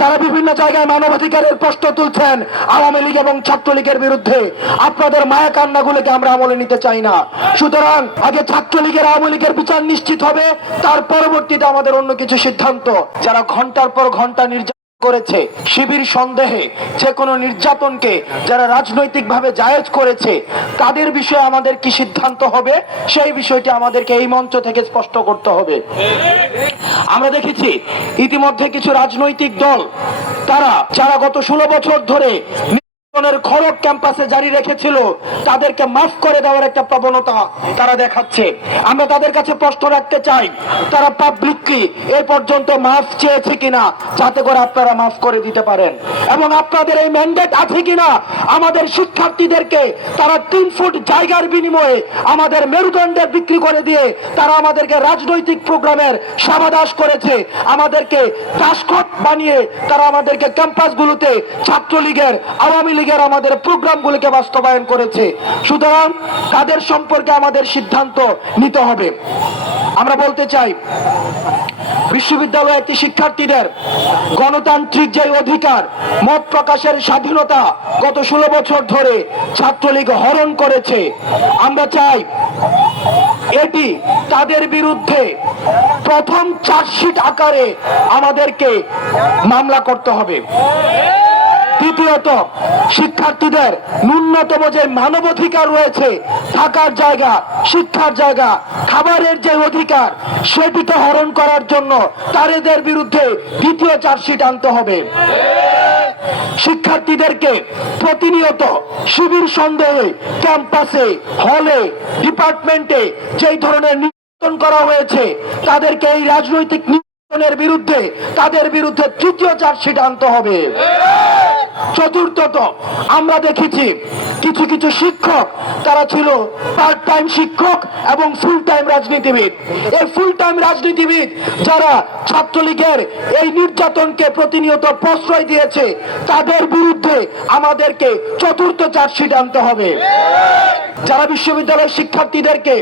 যারা বিভিন্ন জায়গায় মানবাধিকারের প্রশ্ন তুলছেন আওয়ামী লীগ এবং ছাত্রলীগের বিরুদ্ধে আপনাদের মায়া কান্নাগুলোকে আমরা আমলে নিতে চাই না সুতরাং আগে ছাত্রলীগের আওয়ামী লীগের বিচার নিশ্চিত হবে তার পরবর্তীতে আমাদের অন্য কিছু সিদ্ধান্ত যারা ঘন্টার পর ঘন্টা নির্যাতন করেছে শিবির সন্দেহে যে কোনো নির্যাতনকে যারা রাজনৈতিকভাবে জায়েজ করেছে তাদের বিষয়ে আমাদের কি সিদ্ধান্ত হবে সেই বিষয়টি আমাদেরকে এই মঞ্চ থেকে স্পষ্ট করতে হবে আমরা দেখেছি ইতিমধ্যে কিছু রাজনৈতিক দল তারা যারা গত ষোলো বছর ধরে খড়ক ক্যাম্পাসে জারি রেখেছিল তাদেরকে মাফ করে দেওয়ার একটা প্রবণতা তারা দেখাচ্ছে আমরা তাদের কাছে প্রশ্ন রাখতে চাই তারা পাবলিককে এ পর্যন্ত মাফ চেয়েছে কিনা যাতে করে আপনারা মাফ করে দিতে পারেন এবং আপনাদের এই ম্যান্ডেট আছে কিনা আমাদের শিক্ষার্থীদেরকে তারা তিন ফুট জায়গার বিনিময়ে আমাদের মেরুদণ্ডের বিক্রি করে দিয়ে তারা আমাদেরকে রাজনৈতিক প্রোগ্রামের সমাদাস করেছে আমাদেরকে দাসকট বানিয়ে তারা আমাদেরকে ক্যাম্পাসগুলোতে ছাত্রলীগের আওয়ামী লীগের লীগের আমাদের প্রোগ্রামগুলিকে বাস্তবায়ন করেছে সুতরাং তাদের সম্পর্কে আমাদের সিদ্ধান্ত নিতে হবে আমরা বলতে চাই বিশ্ববিদ্যালয়ের একটি শিক্ষার্থীদের গণতান্ত্রিক যে অধিকার মত প্রকাশের স্বাধীনতা গত ষোলো বছর ধরে ছাত্রলীগ হরণ করেছে আমরা চাই এটি তাদের বিরুদ্ধে প্রথম চার্জশিট আকারে আমাদেরকে মামলা করতে হবে দ্বিতীয়ত শিক্ষার্থীদের ন্যূনতম যে মানবাধিকার রয়েছে থাকার জায়গা শিক্ষার জায়গা খাবারের যে অধিকার সেটিকে হরণ করার জন্য তারেদের বিরুদ্ধে দ্বিতীয় চার্জশিট আনতে হবে শিক্ষার্থীদেরকে প্রতিনিয়ত শিবির সন্দেহে ক্যাম্পাসে হলে ডিপার্টমেন্টে যেই ধরনের নির্যাতন করা হয়েছে তাদেরকে এই রাজনৈতিক নির্যাতনের বিরুদ্ধে তাদের বিরুদ্ধে তৃতীয় চার্জশিট আনতে হবে চতুর্থত আমরা দেখেছি কিছু কিছু শিক্ষক তারা ছিল পার্ট টাইম শিক্ষক এবং ফুল টাইম রাজনীতিবিদ এই ফুল টাইম রাজনীতিবিদ যারা ছাত্রলীগের এই নির্যাতনকে প্রতিনিয়ত প্রশ্রয় দিয়েছে তাদের বিরুদ্ধে আমাদেরকে চতুর্থ চার্জশিট আনতে হবে যারা বিশ্ববিদ্যালয়ের শিক্ষার্থীদেরকে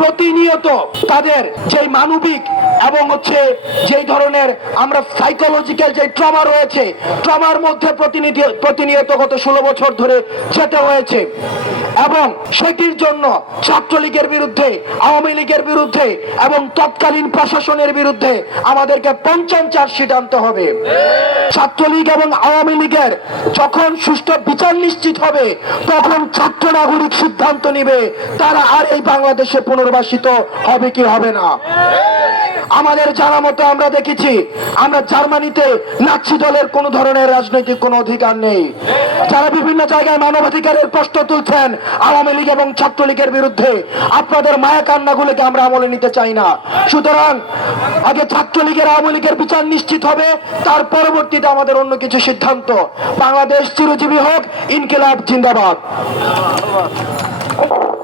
প্রতিনিয়ত তাদের যে মানবিক এবং হচ্ছে যেই ধরনের আমরা সাইকোলজিক্যাল যে ট্রমা রয়েছে ট্রমার মধ্যে প্রতিনিধি প্রতিনিয়ত গত ষোলো বছর ধরে যেতে হয়েছে হয়েছে এবং সেটির জন্য ছাত্রলীগের বিরুদ্ধে আওয়ামী লীগের বিরুদ্ধে এবং তৎকালীন প্রশাসনের বিরুদ্ধে আমাদেরকে পঞ্চম চার্জশিট আনতে হবে ছাত্রলীগ এবং আওয়ামী লীগের যখন সুষ্ঠু বিচার নিশ্চিত হবে তখন ছাত্র নাগরিক সিদ্ধান্ত নিবে তারা আর এই বাংলাদেশে পুনর্বাসিত হবে কি হবে না আমাদের জানা মতো আমরা দেখেছি আমরা জার্মানিতে নাচি দলের কোন ধরনের রাজনৈতিক কোন অধিকার নেই যারা বিভিন্ন জায়গায় মানবাধিকারের প্রশ্ন তুলছেন আওয়ামী লীগ এবং ছাত্রলীগের বিরুদ্ধে আপনাদের মায়া কান্নাগুলোকে আমরা আমলে নিতে চাই না সুতরাং আগে ছাত্রলীগের আওয়ামী লীগের বিচার নিশ্চিত হবে তার পরবর্তী বাকিটা আমাদের অন্য কিছু সিদ্ধান্ত বাংলাদেশ চিরজীবী হোক ইনকিলাব জিন্দাবাদ